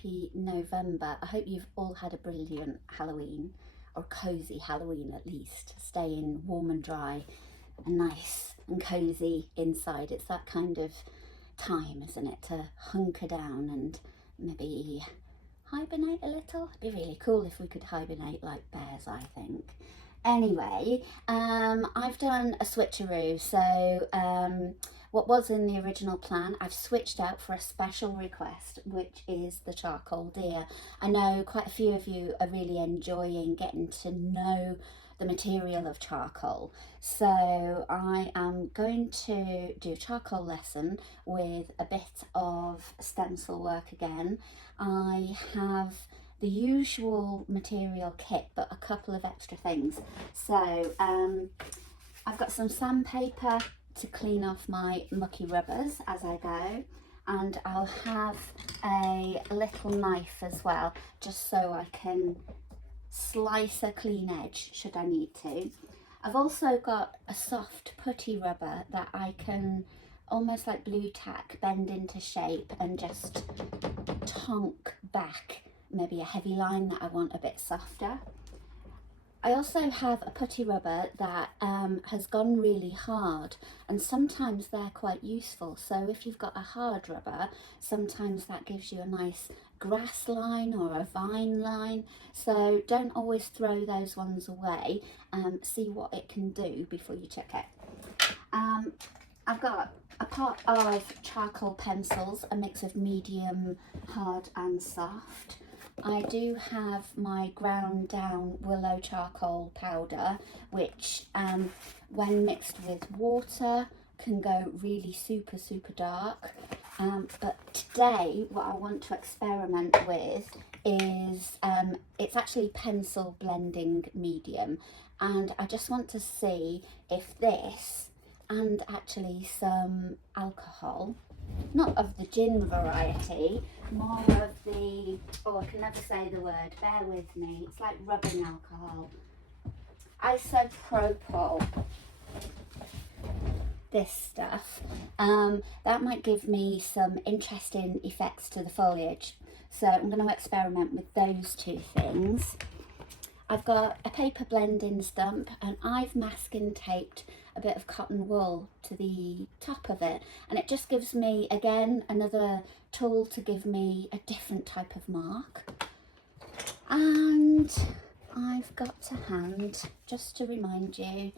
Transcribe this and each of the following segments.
happy November. I hope you've all had a brilliant Halloween, or cozy Halloween at least, staying warm and dry and nice and cozy inside. It's that kind of time, isn't it, to hunker down and maybe hibernate a little. It'd be really cool if we could hibernate like bears, I think. Anyway, I've done a switcheroo. So what was in the original plan, I've switched out for a special request, which is the charcoal deer. I know quite a few of you are really enjoying getting to know the material of charcoal. So I am going to do a charcoal lesson with a bit of stencil work again. I have the usual material kit, but a couple of extra things. So I've got some sandpaper to clean off my mucky rubbers as I go, and I'll have a little knife as well, just so I can slice a clean edge should I need to. I've also got a soft putty rubber that I can, almost like blue tack, bend into shape and just tonk back maybe a heavy line that I want a bit softer. I also have a putty rubber that has gone really hard, and sometimes they're quite useful. So if you've got a hard rubber, sometimes that gives you a nice grass line or a vine line. So don't always throw those ones away. See what it can do before you check it. I've got a pot of charcoal pencils, a mix of medium, hard and soft. I do have my ground down willow charcoal powder, which when mixed with water can go really super dark. But today what I want to experiment with is it's actually pencil blending medium, and I just want to see if this and actually some alcohol, not of the gin variety, more of the, oh, I can never say the word, bear with me, it's like rubbing alcohol, isopropyl, this stuff, that might give me some interesting effects to the foliage. So I'm going to experiment with those two things. I've got a paper blending stump, and I've masking taped a bit of cotton wool to the top of it, and it just gives me, again, another tool to give me a different type of mark. And I've got to hand, just to remind you,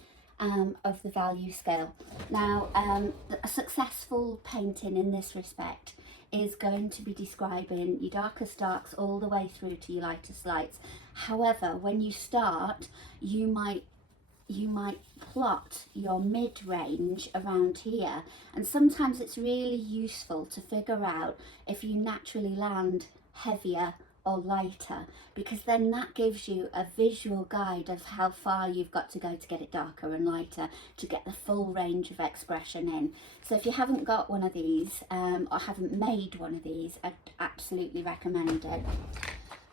of the value scale. Now, a successful painting in this respect is going to be describing your darkest darks all the way through to your lightest lights. However, when you start, you might plot your mid-range around here, and sometimes it's really useful to figure out if you naturally land heavier or lighter, because then that gives you a visual guide of how far you've got to go to get it darker and lighter to get the full range of expression in. So if you haven't got one of these or haven't made one of these, I'd absolutely recommend it.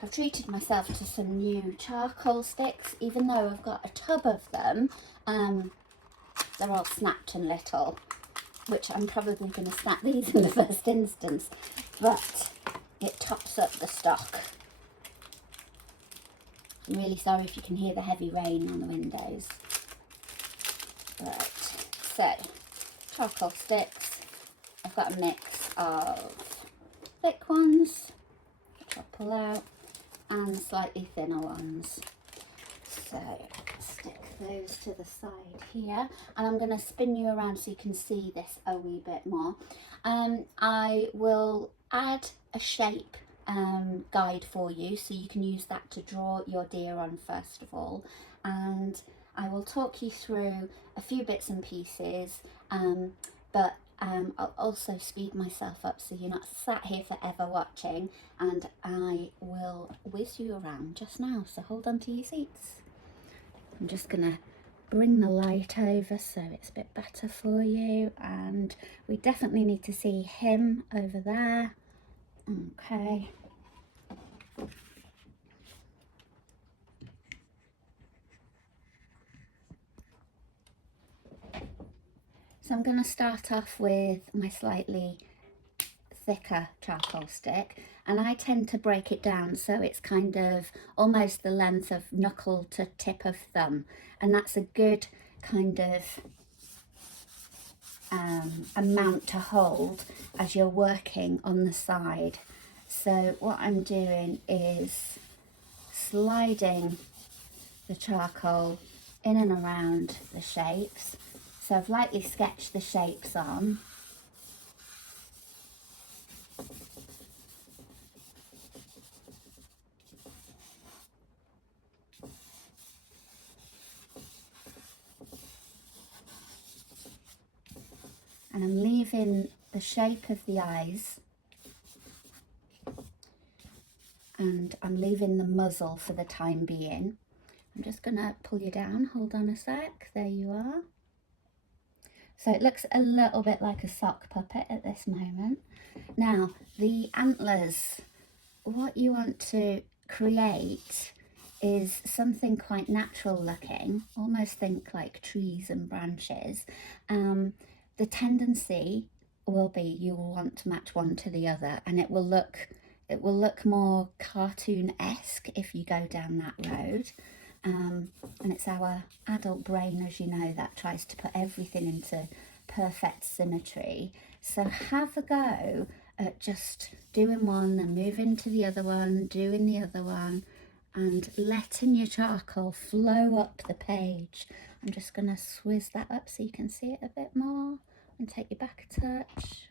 I've treated myself to some new charcoal sticks, even though I've got a tub of them. They're all snapped and little, which I'm probably going to snap these in the first instance, but it tops up the stock. I'm really sorry if you can hear the heavy rain on the windows. Right, so charcoal sticks. I've got a mix of thick ones, which I'll pull out, and slightly thinner ones. So stick those to the side here, and I'm going to spin you around so you can see this a wee bit more. I will add a shape guide for you, so you can use that to draw your deer on first of all, and I will talk you through a few bits and pieces, but I'll also speed myself up so you're not sat here forever watching, and I will whiz you around just now, so hold on to your seats. I'm just gonna bring the light over so it's a bit better for you, and we definitely need to see him over there. Okay. So I'm going to start off with my slightly thicker charcoal stick, and I tend to break it down so it's kind of almost the length of knuckle to tip of thumb, and that's a good kind of amount to hold as you're working on the side. So what I'm doing is sliding the charcoal in and around the shapes. So I've lightly sketched the shapes on. And I'm leaving the shape of the eyes, and I'm leaving the muzzle for the time being. I'm just going to pull you down, hold on a sec, there you are. So it looks a little bit like a sock puppet at this moment. Now the antlers, what you want to create is something quite natural looking, almost think like trees and branches. The tendency will be you will want to match one to the other, and it will look more cartoon-esque if you go down that road. And it's our adult brain, as you know, that tries to put everything into perfect symmetry. So have a go at just doing one and moving to the other one, doing the other one, and letting your charcoal flow up the page. I'm just going to swizz that up so you can see it a bit more, and take you back a touch.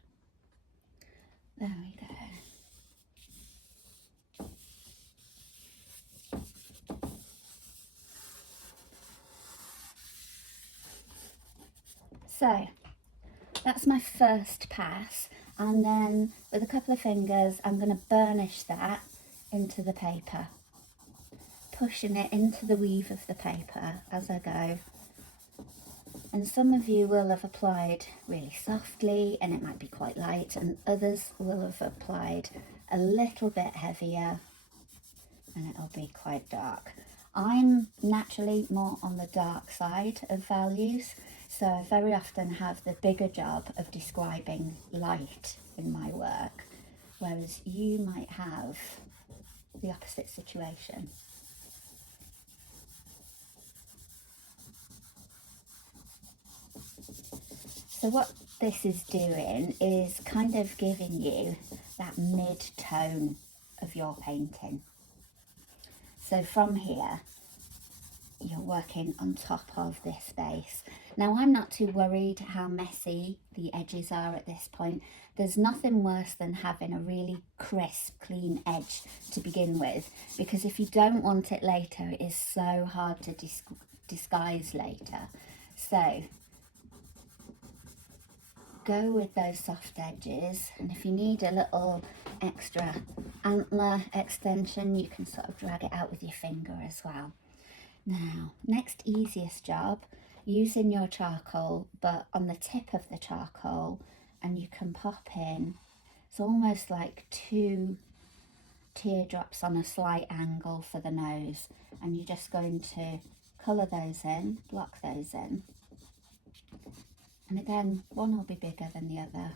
There we go. So that's my first pass, and then with a couple of fingers I'm going to burnish that into the paper, pushing it into the weave of the paper as I go. And some of you will have applied really softly and it might be quite light, and others will have applied a little bit heavier and it'll be quite dark. I'm naturally more on the dark side of values, so I very often have the bigger job of describing light in my work, whereas you might have the opposite situation. So what this is doing is kind of giving you that mid-tone of your painting. So from here, you're working on top of this base. Now I'm not too worried how messy the edges are at this point. There's nothing worse than having a really crisp, clean edge to begin with, because if you don't want it later, it is so hard to disguise later. So go with those soft edges, and if you need a little extra antler extension, you can sort of drag it out with your finger as well. Now, next easiest job, using your charcoal, but on the tip of the charcoal, and you can pop in, it's almost like 2 teardrops on a slight angle for the nose, and you're just going to colour those in, block those in. And again, one will be bigger than the other.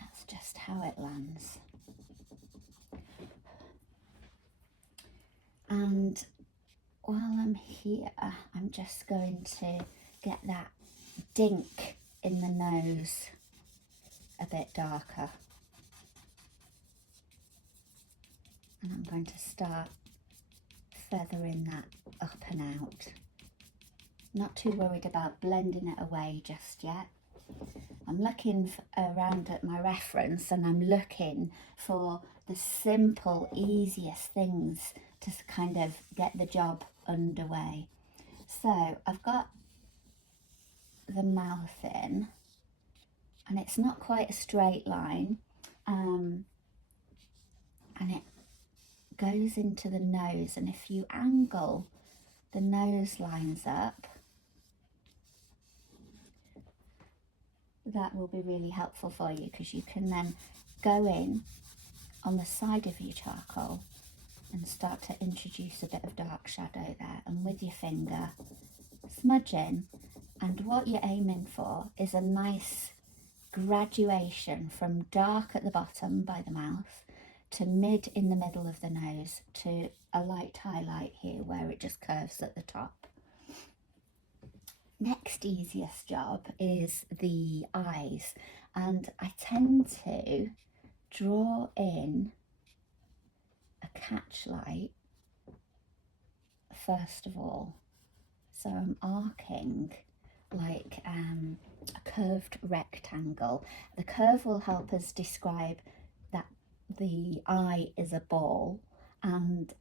That's just how it lands. And while I'm here, I'm just going to get that dink in the nose a bit darker. And I'm going to start feathering that up and out. Not too worried about blending it away just yet. I'm looking around at my reference, and I'm looking for the simple, easiest things to kind of get the job underway. So I've got the mouth in, and it's not quite a straight line, and it goes into the nose, and if you angle the nose lines up, that will be really helpful for you, because you can then go in on the side of your charcoal and start to introduce a bit of dark shadow there, and with your finger smudge in. And what you're aiming for is a nice graduation from dark at the bottom by the mouth to mid in the middle of the nose to a light highlight here where it just curves at the top. Next easiest job is the eyes, and I tend to draw in a catch light first of all. So I'm arcing like a curved rectangle. The curve will help us describe that the eye is a ball, and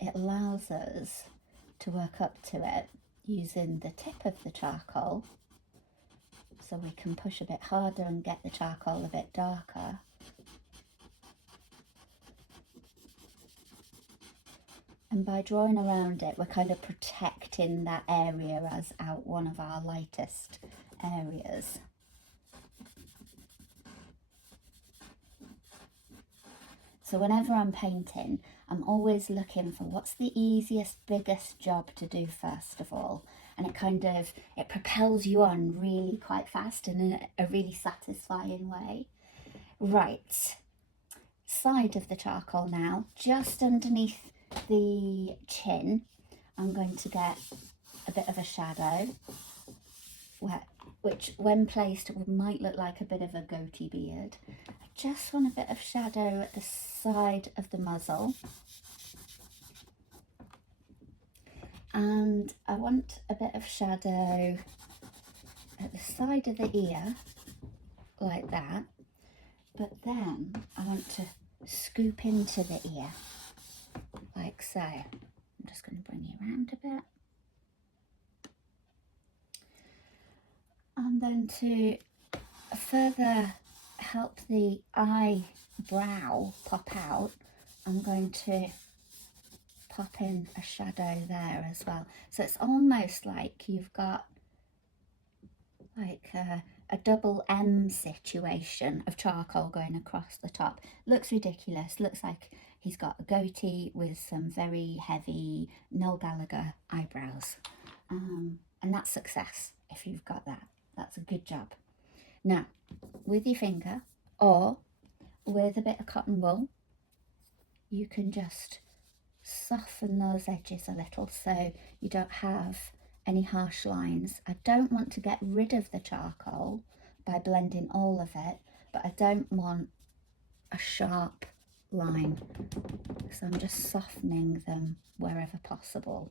it allows us to work up to it using the tip of the charcoal, so we can push a bit harder and get the charcoal a bit darker. And by drawing around it, we're kind of protecting that area as out one of our lightest areas. So whenever I'm painting, I'm always looking for what's the easiest, biggest job to do first of all. And it propels you on really quite fast in a really satisfying way. Right, side of the charcoal now, just underneath the chin, I'm going to get a bit of a shadow, which when placed might look like a bit of a goatee beard. I just want a bit of shadow at the side of the muzzle, and I want a bit of shadow at the side of the ear like that, but then I want to scoop into the ear like so. I'm just going to bring you around a bit. And then to further help the eyebrow pop out, I'm going to pop in a shadow there as well. So it's almost like you've got like a double M situation of charcoal going across the top. Looks ridiculous, looks like he's got a goatee with some very heavy Noel Gallagher eyebrows. And that's success if you've got that. That's a good job. Now, with your finger or with a bit of cotton wool, you can just soften those edges a little so you don't have any harsh lines. I don't want to get rid of the charcoal by blending all of it, but I don't want a sharp line, so I'm just softening them wherever possible.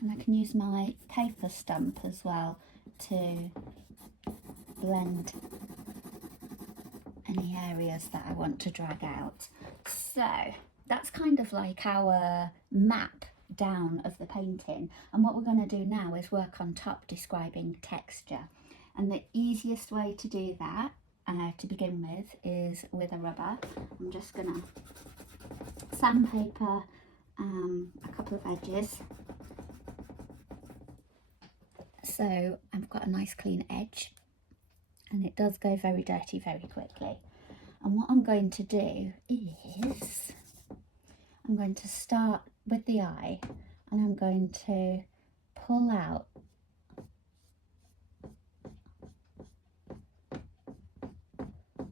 And I can use my paper stump as well to blend any areas that I want to drag out. So that's kind of like our map down of the painting, and what we're going to do now is work on top describing texture. And the easiest way to do that to begin with is with a rubber. I'm just going to sandpaper a couple of edges. So I've got a nice clean edge, and it does go very dirty very quickly. And what I'm going to do is I'm going to start with the eye, and I'm going to pull out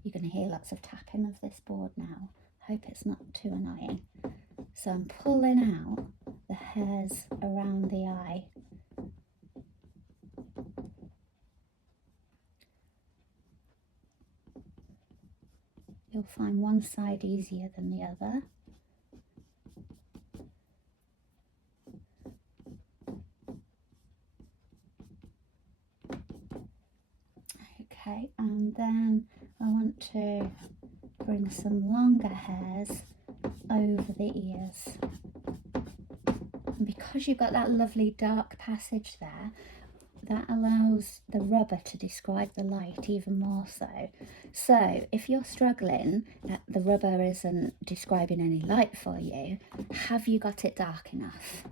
you're going to hear lots of tapping of this board now. Hope it's not too annoying. So I'm pulling out the hairs around the eye. You'll find one side easier than the other. Okay, and then I want to bring some longer hairs over the ears. And because you've got that lovely dark passage there, that allows the rubber to describe the light even more so. So if you're struggling that the rubber isn't describing any light for you, have you got it dark enough?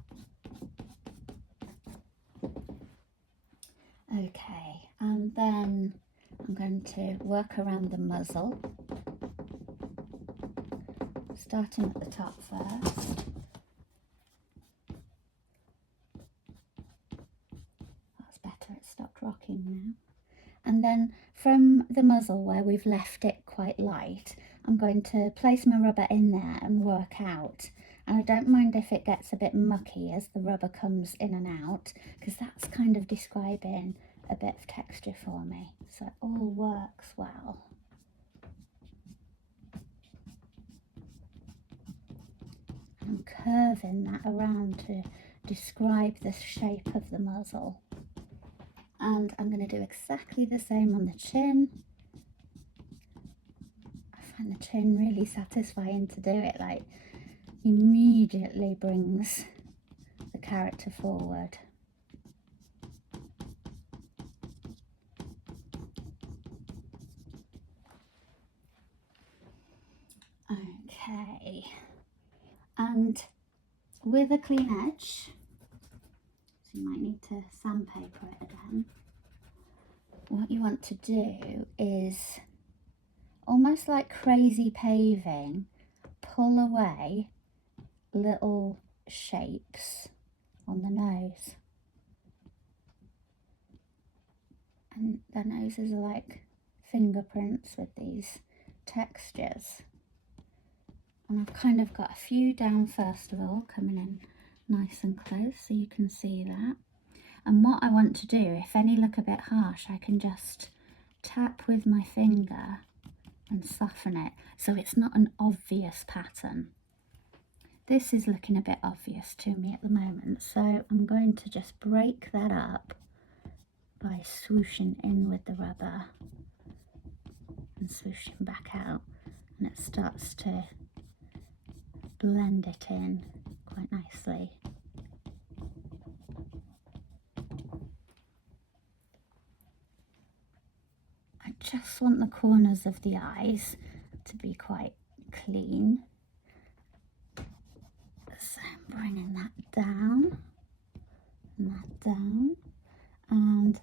Okay, and then I'm going to work around the muzzle, starting at the top first. That's better, it stopped rocking now. And then from the muzzle where we've left it quite light, I'm going to place my rubber in there and work out. And I don't mind if it gets a bit mucky as the rubber comes in and out, because that's kind of describing a bit of texture for me. So it all works well. I'm curving that around to describe the shape of the muzzle. And I'm going to do exactly the same on the chin. I find the chin really satisfying to do it, like immediately brings the character forward. Okay, and with a clean edge, so you might need to sandpaper it again, what you want to do is, almost like crazy paving, pull away little shapes on the nose. And the noses are like fingerprints with these textures. And I've kind of got a few down first of all, coming in nice and close so you can see that. And what I want to do, if any look a bit harsh, I can just tap with my finger and soften it so it's not an obvious pattern. This is looking a bit obvious to me at the moment, so I'm going to just break that up by swooshing in with the rubber and swooshing back out, and it starts to blend it in quite nicely. I just want the corners of the eyes to be quite clean. So I'm bringing that down and that down, and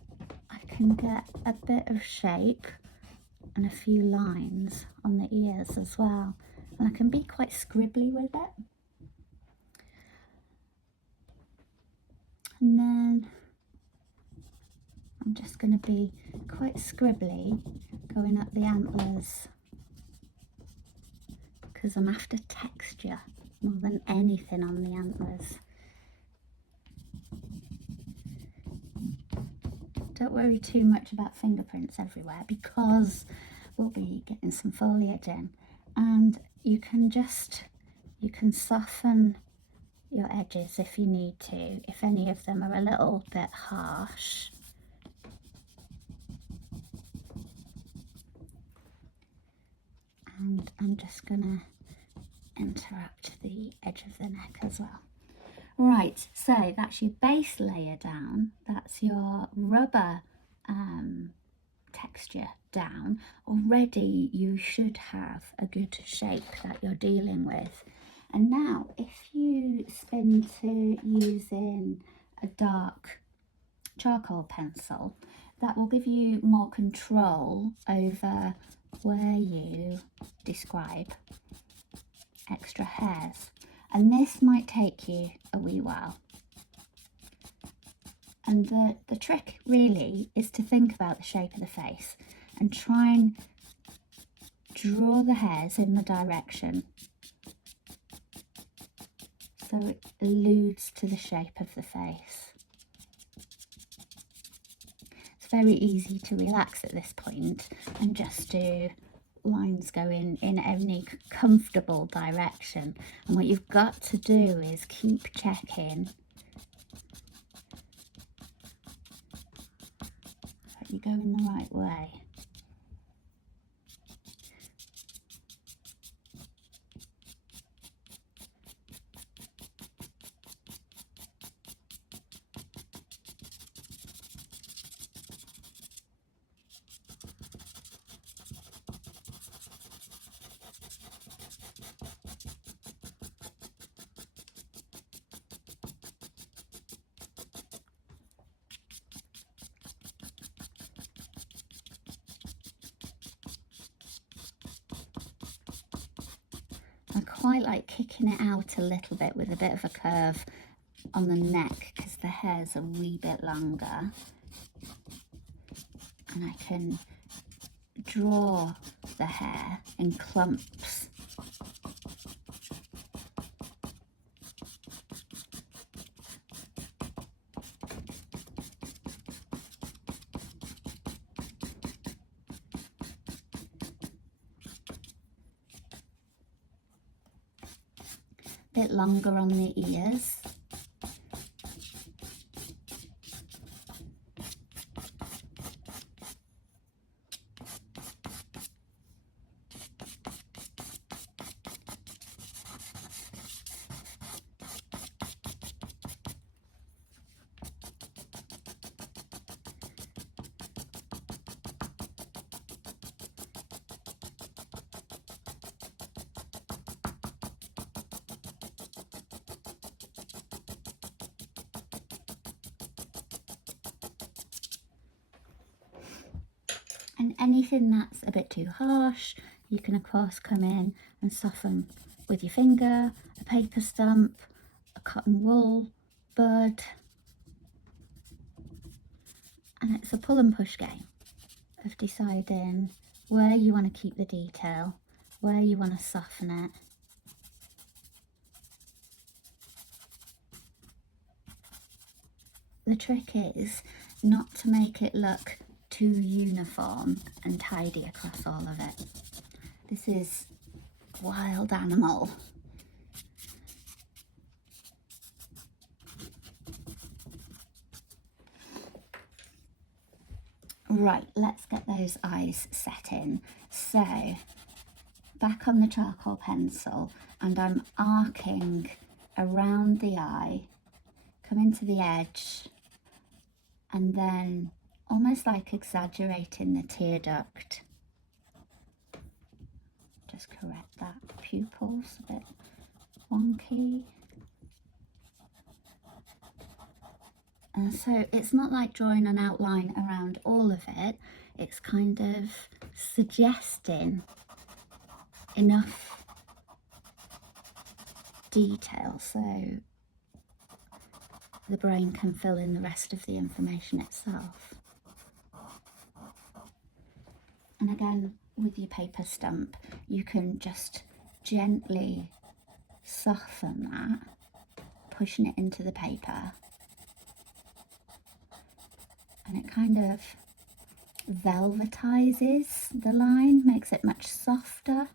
I can get a bit of shape and a few lines on the ears as well. And I can be quite scribbly with it. And then I'm just going to be quite scribbly going up the antlers, because I'm after texture more than anything on the antlers. Don't worry too much about fingerprints everywhere, because we'll be getting some foliage in, and you can soften your edges if you need to, if any of them are a little bit harsh. And I'm just gonna interrupt the edge of the neck as well. Right, so that's your base layer down, that's your rubber texture down. Already you should have a good shape that you're dealing with. And now if you spin to using a dark charcoal pencil, that will give you more control over where you describe extra hairs. And this might take you a wee while. And the trick really is to think about the shape of the face and try and draw the hairs in the direction so it alludes to the shape of the face. It's very easy to relax at this point and just do lines going in any comfortable direction. And what you've got to do is keep checking that you go in the right way. I quite like kicking it out a little bit with a bit of a curve on the neck because the hair's a wee bit longer, and I can draw the hair in clumps. Bit longer on the ears. And anything that's a bit too harsh, you can of course come in and soften with your finger, a paper stump, a cotton wool bud. And it's a pull and push game of deciding where you want to keep the detail, where you want to soften it. The trick is not to make it look too uniform and tidy across all of it. This is wild animal. Right, let's get those eyes set in. So, back on the charcoal pencil, and I'm arcing around the eye, coming to the edge, and then almost like exaggerating the tear duct. Just correct that. Pupils a bit wonky. And so it's not like drawing an outline around all of it, it's kind of suggesting enough detail so the brain can fill in the rest of the information itself. And again, with your paper stump, you can just gently soften that, pushing it into the paper. And it kind of velvetizes the line, makes it much softer.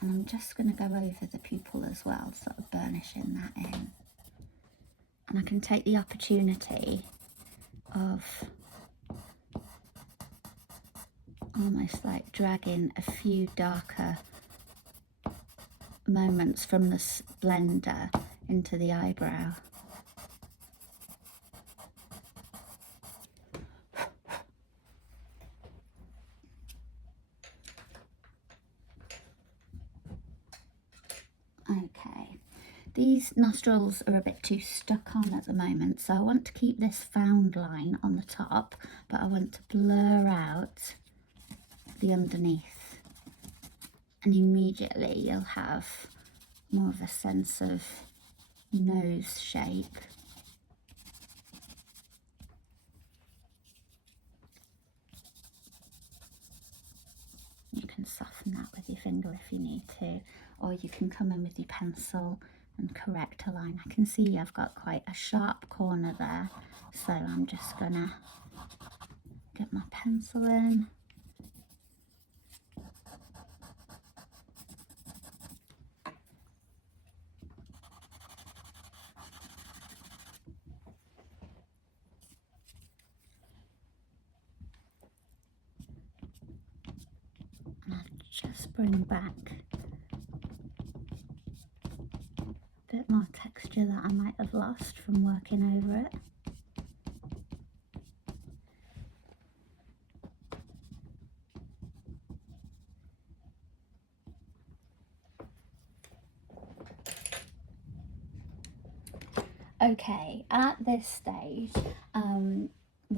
And I'm just going to go over the pupil as well, sort of burnishing that in. And I can take the opportunity of almost like dragging a few darker moments from the blender into the eyebrow. Okay, these nostrils are a bit too stuck on at the moment, so I want to keep this found line on the top, but I want to blur out the underneath, and immediately you'll have more of a sense of nose shape. You can soften that with your finger if you need to, or you can come in with your pencil and correct a line. I can see I've got quite a sharp corner there, so I'm just gonna get my pencil in. And I'll just bring back a bit more texture that I might have lost from working over it. Okay, at this stage,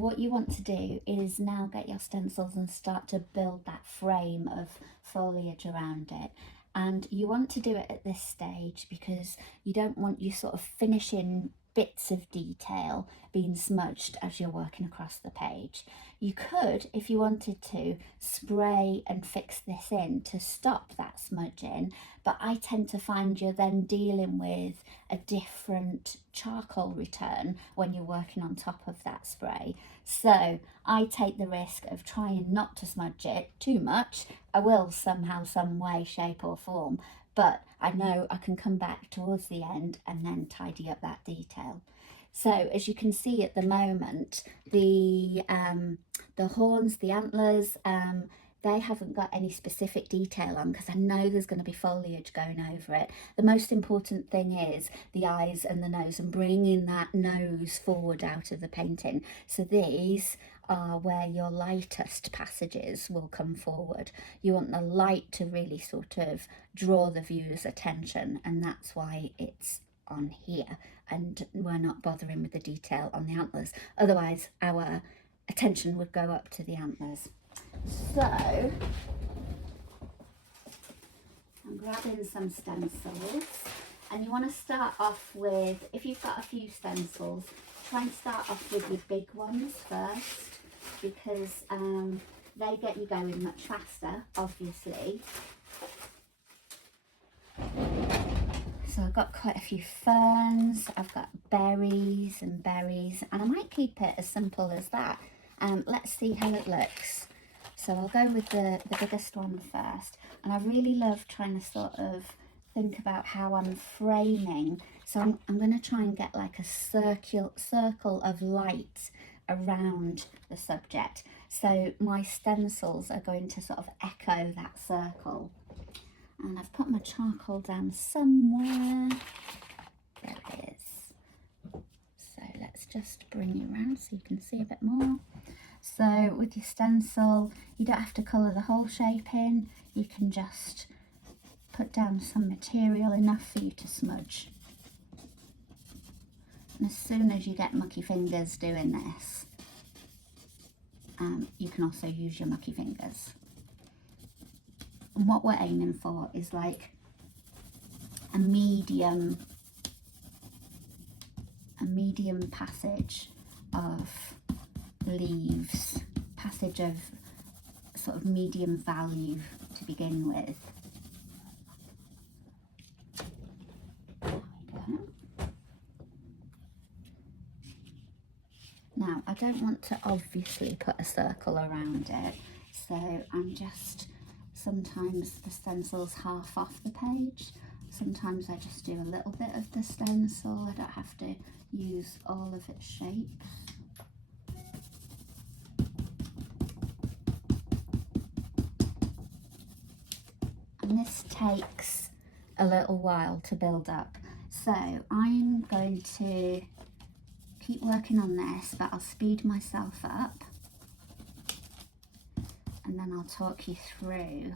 what you want to do is now get your stencils and start to build that frame of foliage around it. And you want to do it at this stage because you don't want you sort of finishing bits of detail being smudged as you're working across the page. You could, if you wanted to, spray and fix this in to stop that smudging, but I tend to find you're then dealing with a different charcoal return when you're working on top of that spray. So I take the risk of trying not to smudge it too much. I will somehow, some way, shape or form, but I know I can come back towards the end and then tidy up that detail. So as you can see at the moment, the horns, the antlers, they haven't got any specific detail on because I know there's going to be foliage going over it. The most important thing is the eyes and the nose and bringing that nose forward out of the painting. So these are where your lightest passages will come forward. You want the light to really sort of draw the viewer's attention, and that's why it's on here, and we're not bothering with the detail on the antlers. Otherwise our attention would go up to the antlers. So I'm grabbing some stencils, and you want to start off with, if you've got a few stencils, try and start off with your big ones first, because they get you going much faster, obviously. So I've got quite a few ferns, I've got berries, and I might keep it as simple as that. Let's see how it looks. So I'll go with the biggest one first, and I really love trying to sort of think about how I'm framing. So I'm going to try and get like a circle of light around the subject. So my stencils are going to sort of echo that circle. And I've put my charcoal down somewhere. There it is. So let's just bring you around so you can see a bit more. So with your stencil, you don't have to colour the whole shape in. You can just put down some material enough for you to smudge. And as soon as you get mucky fingers doing this, you can also use your mucky fingers. And what we're aiming for is like a medium passage of leaves, passage of sort of medium value to begin with. There we go. Now I don't want to obviously put a circle around it, so I'm just, sometimes the stencil's half off the page, sometimes I just do a little bit of the stencil. I don't have to use all of its shapes. And this takes a little while to build up, so I'm going to keep working on this, but I'll speed myself up and then I'll talk you through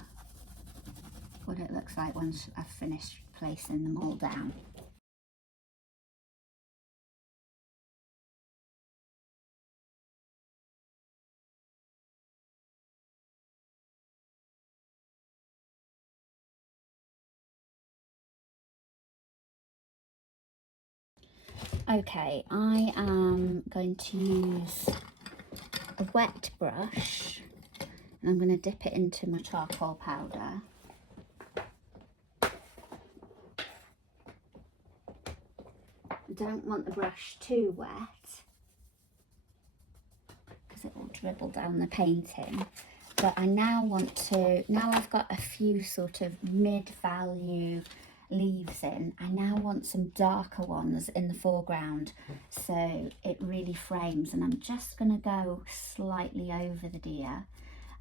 what it looks like once I've finished placing them all down. Okay, I am going to use a wet brush and I'm going to dip it into my charcoal powder. I don't want the brush too wet because it will dribble down the painting. But I now want to, now I've got a few sort of mid-value leaves in, I now want some darker ones in the foreground so it really frames, and I'm just going to go slightly over the deer,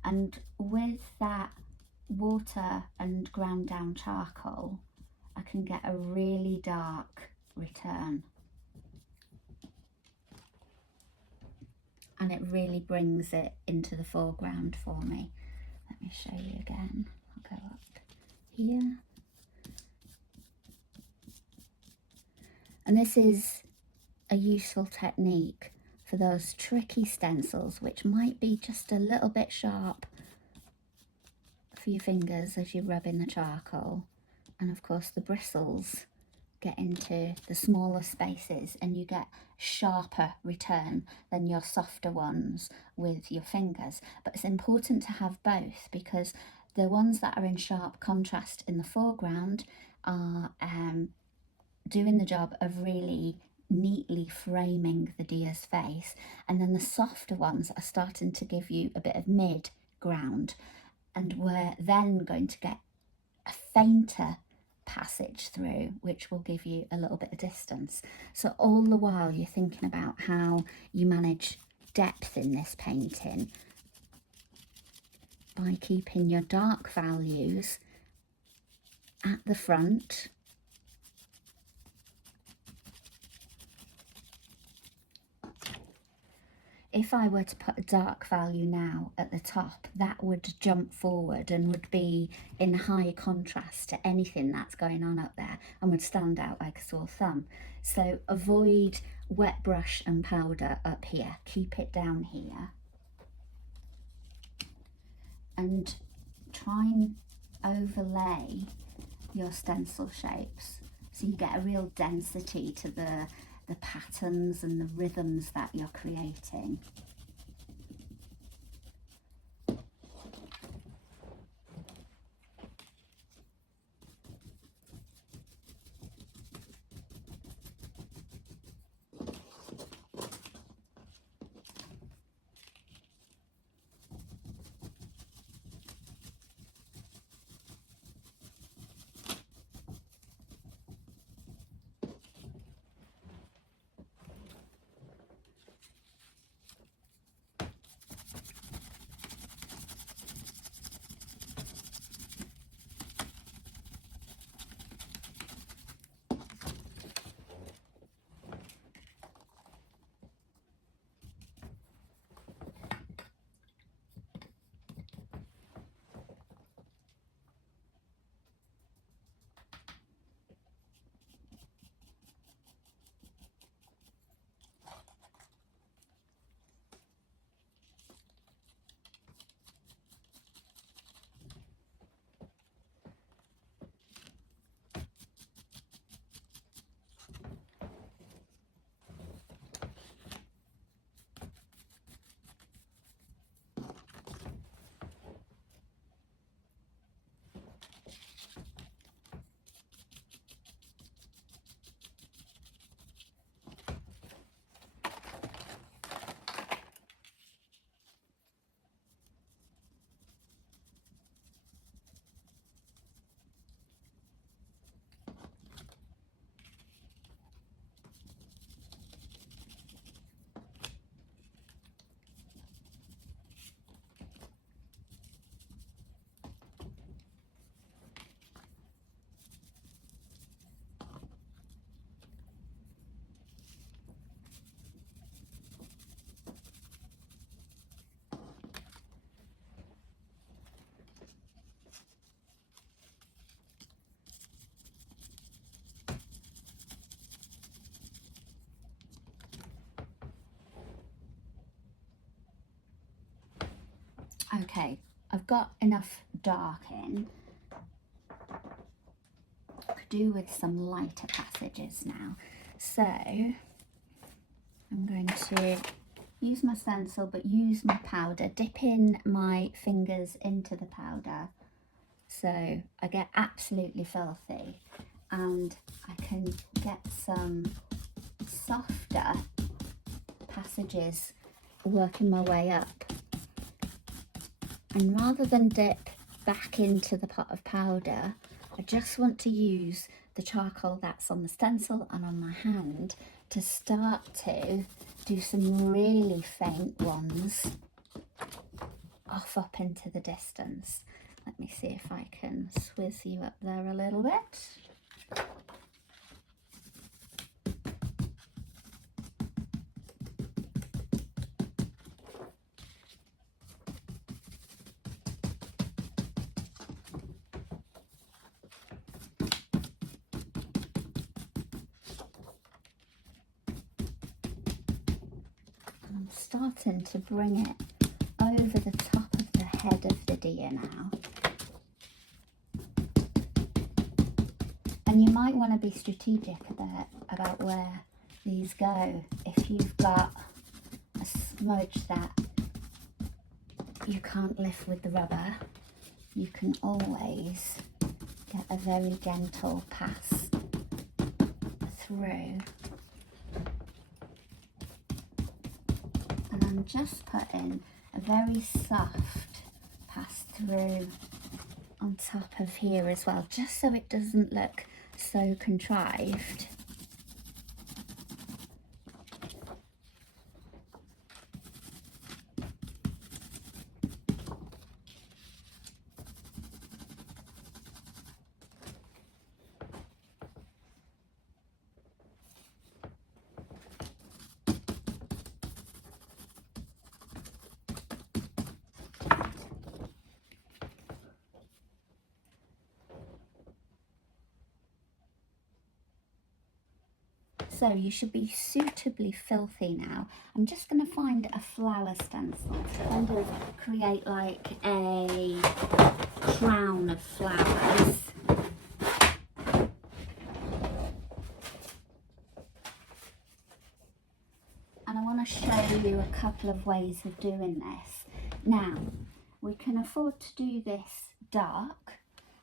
and with that water and ground down charcoal I can get a really dark return, and it really brings it into the foreground for me. Let me show you again. I'll go up here. And this is a useful technique for those tricky stencils which might be just a little bit sharp for your fingers as you rub in the charcoal. And of course the bristles get into the smaller spaces and you get sharper return than your softer ones with your fingers. But it's important to have both, because the ones that are in sharp contrast in the foreground are doing the job of really neatly framing the deer's face, and then the softer ones are starting to give you a bit of mid ground, and we're then going to get a fainter passage through which will give you a little bit of distance. So all the while you're thinking about how you manage depth in this painting by keeping your dark values at the front, if I were to put a dark value now at the top, that would jump forward and would be in high contrast to anything that's going on up there and would stand out like a sore thumb. So avoid wet brush and powder up here, keep it down here, and try and overlay your stencil shapes so you get a real density to the patterns and the rhythms that you're creating. Okay, I've got enough dark in. Could do with some lighter passages now. So I'm going to use my stencil but use my powder, dip in my fingers into the powder so I get absolutely filthy, and I can get some softer passages working my way up. And rather than dip back into the pot of powder, I just want to use the charcoal that's on the stencil and on my hand to start to do some really faint ones off up into the distance. Let me see if I can swizz you up there a little bit. I'm starting to bring it over the top of the head of the deer now. And you might want to be strategic about where these go. If you've got a smudge that you can't lift with the rubber, you can always get a very gentle pass through. And I'm just putting a very soft pass through on top of here as well, just so it doesn't look so contrived. So you should be suitably filthy now. I'm just going to find a flower stencil to kind of create like a crown of flowers. And I want to show you a couple of ways of doing this. Now, we can afford to do this dark,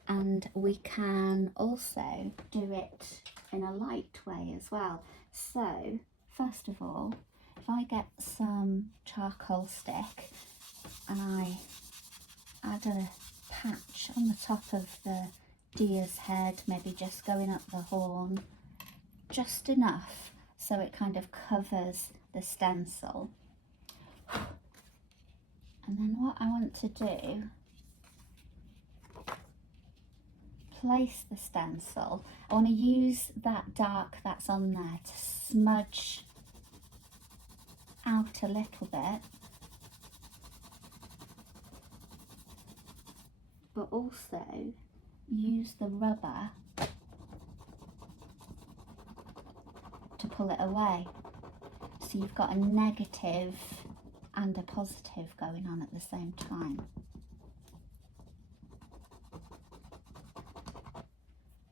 and we can also do it in a light way as well. So first of all, if I get some charcoal stick and I add a patch on the top of the deer's head, maybe just going up the horn, just enough so it kind of covers the stencil. And then what I want to do, place the stencil. I want to use that dark that's on there to smudge out a little bit, but also use the rubber to pull it away. So you've got a negative and a positive going on at the same time.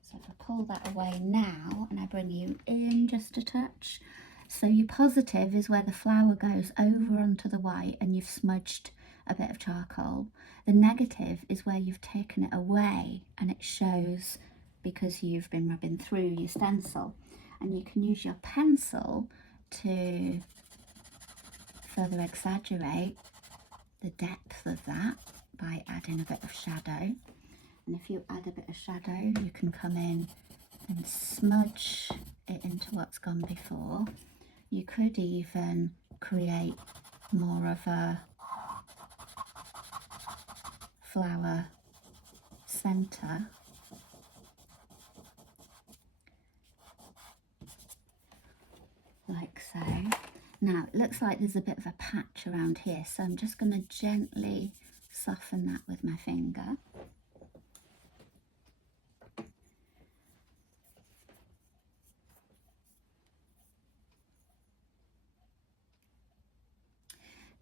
So if I pull that away now and I bring you in just a touch, so your positive is where the flower goes over onto the white and you've smudged a bit of charcoal. The negative is where you've taken it away and it shows because you've been rubbing through your stencil. And you can use your pencil to further exaggerate the depth of that by adding a bit of shadow. And if you add a bit of shadow, you can come in and smudge it into what's gone before. You could even create more of a flower centre. Like so. Now it looks like there's a bit of a patch around here, so I'm just going to gently soften that with my finger.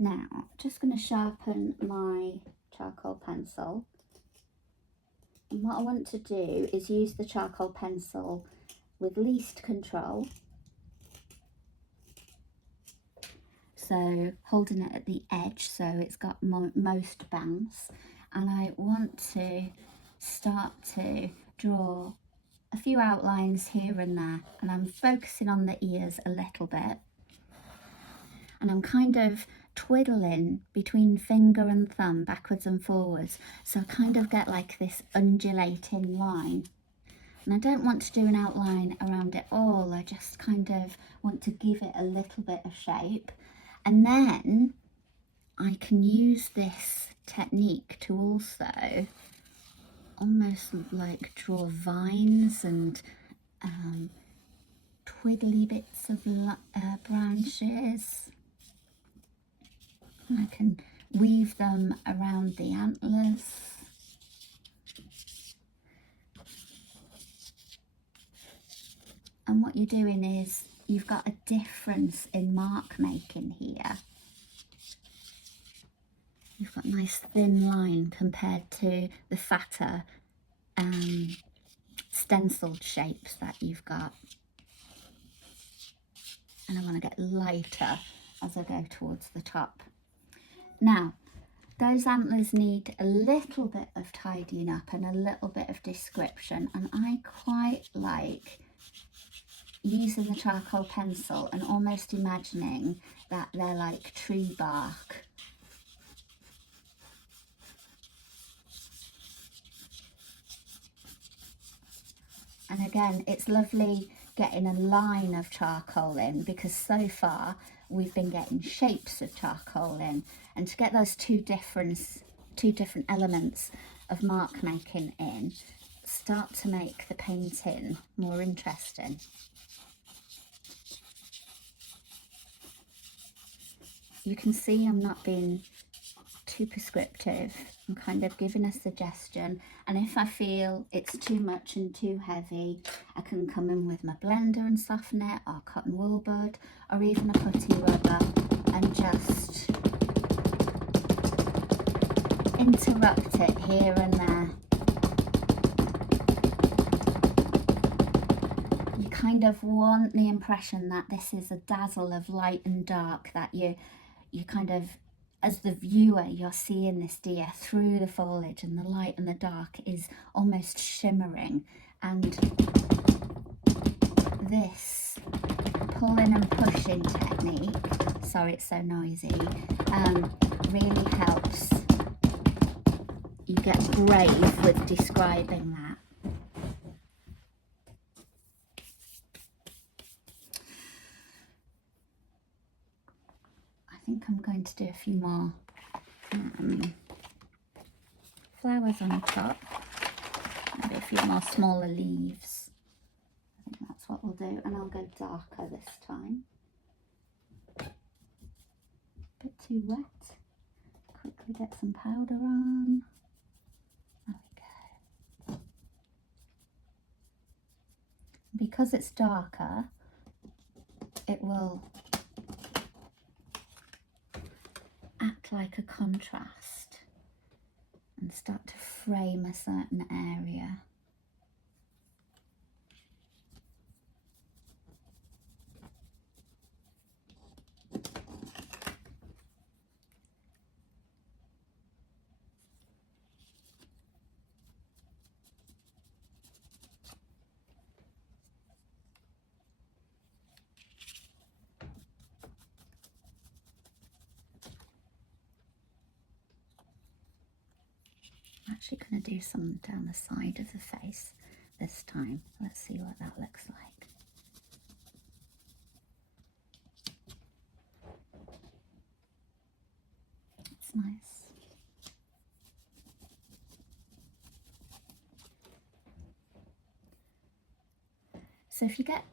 Now, just going to sharpen my charcoal pencil. And what I want to do is use the charcoal pencil with least control. So holding it at the edge so it's got most bounce. And I want to start to draw a few outlines here and there. And I'm focusing on the ears a little bit. And I'm kind of twiddling between finger and thumb backwards and forwards, so I kind of get like this undulating line. And I don't want to do an outline around it all, I just kind of want to give it a little bit of shape. And then I can use this technique to also almost like draw vines and twiddly bits of branches. I can weave them around the antlers. And what you're doing is you've got a difference in mark making here. You've got a nice thin line compared to the fatter stenciled shapes that you've got. And I want to get lighter as I go towards the top. Now, those antlers need a little bit of tidying up and a little bit of description, and I quite like using the charcoal pencil and almost imagining that they're like tree bark. And again, it's lovely getting a line of charcoal in, because so far we've been getting shapes of charcoal in, and to get those two different elements of mark making in start to make the painting more interesting. You can see I'm not being too prescriptive. I'm kind of giving a suggestion, and if I feel it's too much and too heavy, I can come in with my blender and soften it, or cotton wool bud, or even a putty rubber, and just interrupt it here and there. You kind of want the impression that this is a dazzle of light and dark, that you kind of, as the viewer, you're seeing this deer through the foliage, and the light and the dark is almost shimmering. And this pulling and pushing technique, sorry it's so noisy, really helps you get brave with describing that. I think I'm going to do a few more flowers on top, maybe a few more smaller leaves. I think that's what we'll do, and I'll go darker this time. A bit too wet. Quickly get some powder on. There we go. Because it's darker, it will act like a contrast and start to frame a certain area. I'm actually going to do some down the side of the face this time. Let's see what that looks like. It's nice. So if you get,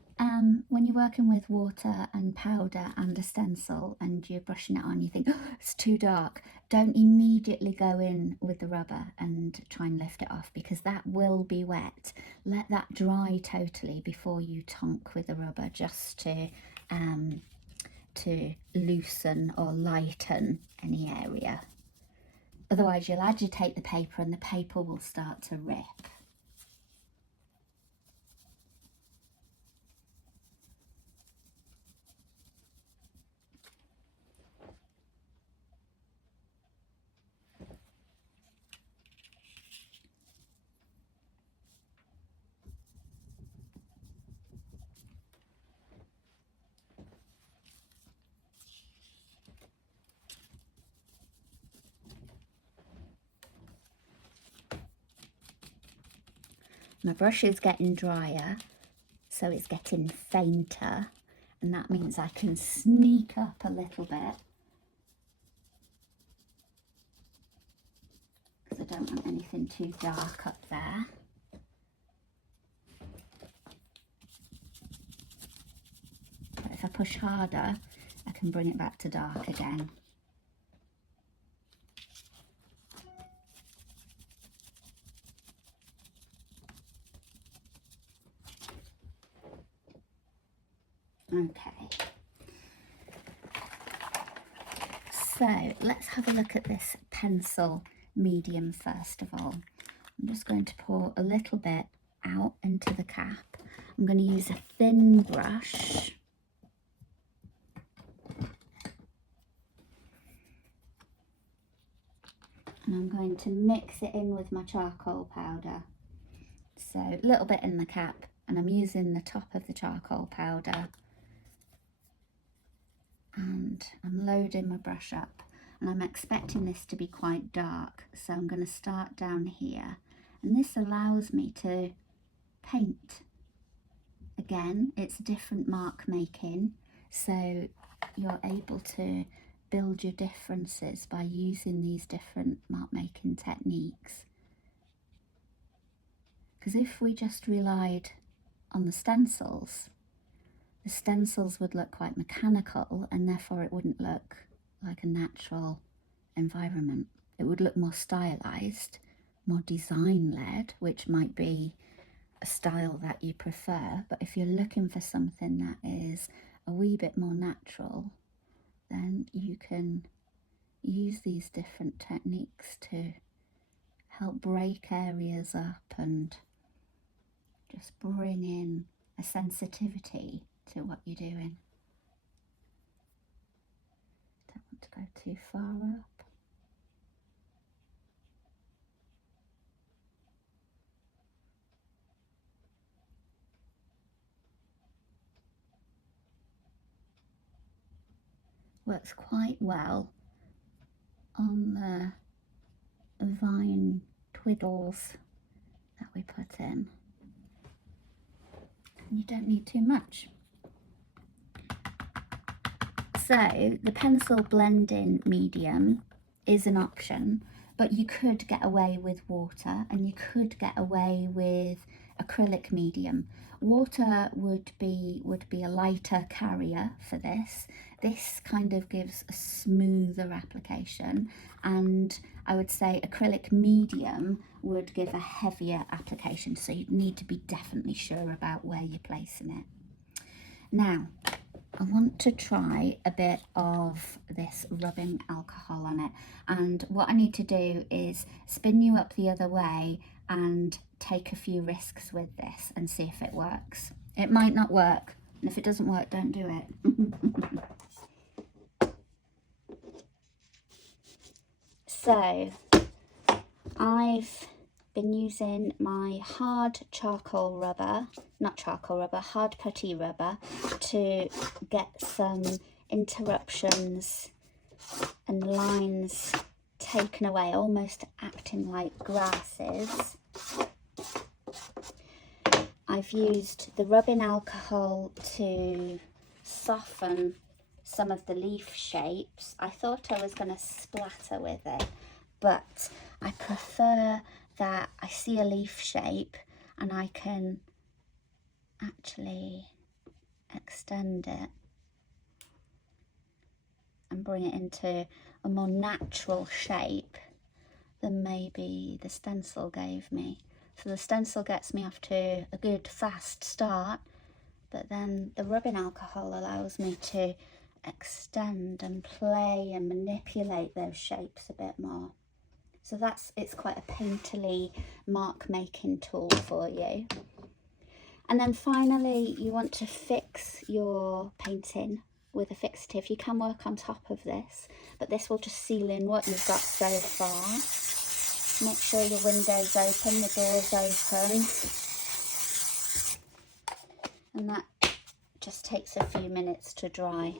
when you're working with water and powder and a stencil and you're brushing it on, you think, oh, it's too dark, don't immediately go in with the rubber and try and lift it off, because that will be wet. Let that dry totally before you tonk with the rubber, just to loosen or lighten any area. Otherwise you'll agitate the paper and the paper will start to rip. My brush is getting drier, so it's getting fainter, and that means I can sneak up a little bit, because I don't want anything too dark up there. But if I push harder, I can bring it back to dark again. Okay, So let's have a look at this pencil medium first of all. I'm just going to pour a little bit out into the cap. I'm going to use a thin brush. And I'm going to mix it in with my charcoal powder. So a little bit in the cap, and I'm using the top of the charcoal powder. And I'm loading my brush up, and I'm expecting this to be quite dark, so I'm going to start down here, and this allows me to paint. Again, it's different mark making, so you're able to build your differences by using these different mark making techniques. Because if we just relied on the stencils would look quite mechanical, and therefore it wouldn't look like a natural environment. It would look more stylized, more design-led, which might be a style that you prefer. But if you're looking for something that is a wee bit more natural, then you can use these different techniques to help break areas up and just bring in a sensitivity to what you're doing. Don't want to go too far up. Works quite well on the vine twiddles that we put in. You don't need too much. So the pencil blending medium is an option, but you could get away with water, and you could get away with acrylic medium. Water would be a lighter carrier for this. This kind of gives a smoother application, and I would say acrylic medium would give a heavier application, so you'd need to be definitely sure about where you're placing it. Now, I want to try a bit of this rubbing alcohol on it, and what I need to do is spin you up the other way and take a few risks with this and see if it works. It might not work, and if it doesn't work, don't do it. So I've been using my hard charcoal rubber, hard putty rubber, to get some interruptions and lines taken away, almost acting like grasses. I've used the rubbing alcohol to soften some of the leaf shapes. I thought I was going to splatter with it, but I prefer that I see a leaf shape and I can actually extend it and bring it into a more natural shape than maybe the stencil gave me. So the stencil gets me off to a good fast start, but then the rubbing alcohol allows me to extend and play and manipulate those shapes a bit more. So it's quite a painterly mark making tool for you. And then finally, you want to fix your painting with a fixative. You can work on top of this, but this will just seal in what you've got so far. Make sure your window's open, the door's open. And that just takes a few minutes to dry.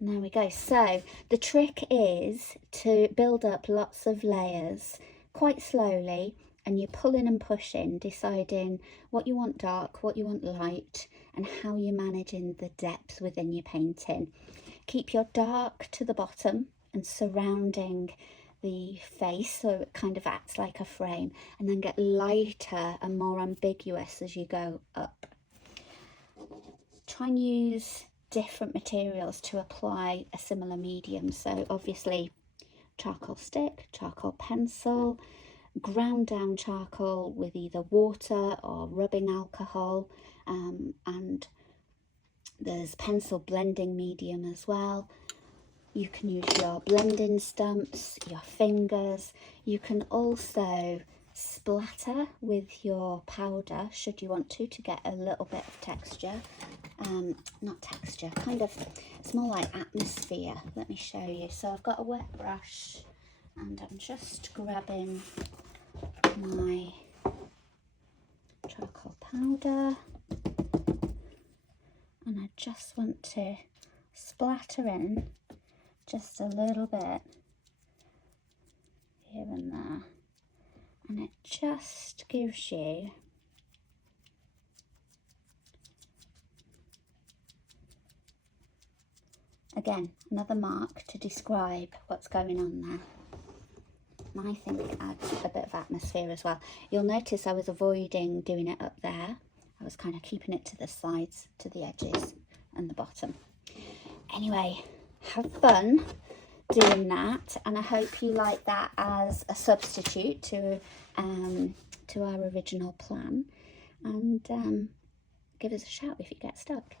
And there we go. So the trick is to build up lots of layers quite slowly, and you're pulling and pushing, deciding what you want dark, what you want light, and how you're managing the depth within your painting. Keep your dark to the bottom and surrounding the face, so it kind of acts like a frame, and then get lighter and more ambiguous as you go up. Try and use different materials to apply a similar medium. So obviously charcoal stick, charcoal pencil, ground down charcoal with either water or rubbing alcohol, and there's pencil blending medium as well. You can use your blending stumps, your fingers. You can also splatter with your powder should you want to get a little bit of texture. Not texture, kind of, it's more like atmosphere. Let me show you. So I've got a wet brush and I'm just grabbing my charcoal powder and I just want to splatter in just a little bit here and there, and it just gives you again another mark to describe what's going on there. And I think it adds a bit of atmosphere as well. You'll notice I was avoiding doing it up there. I was kind of keeping it to the sides, to the edges and the bottom. Anyway, have fun doing that, and I hope you like that as a substitute to our original plan. And give us a shout if you get stuck.